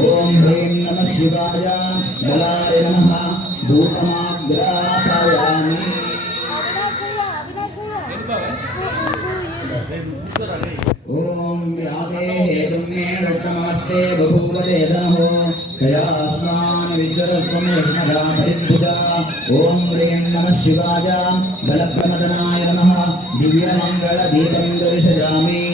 ओम ह्रीं नमः शिवाय बलाय नमः धूपमाग्रापयामि। ओम व्यावे हेतुमेन नमस्ते बभूवदेदनो कयास्मान् विद्युरस्वमेघ्नरामरिद्भुजा। ओम ह्रीं नमः शिवाय बलप्रमदनाय नमः दिव्यमङ्गलदीपं दर्शयामि।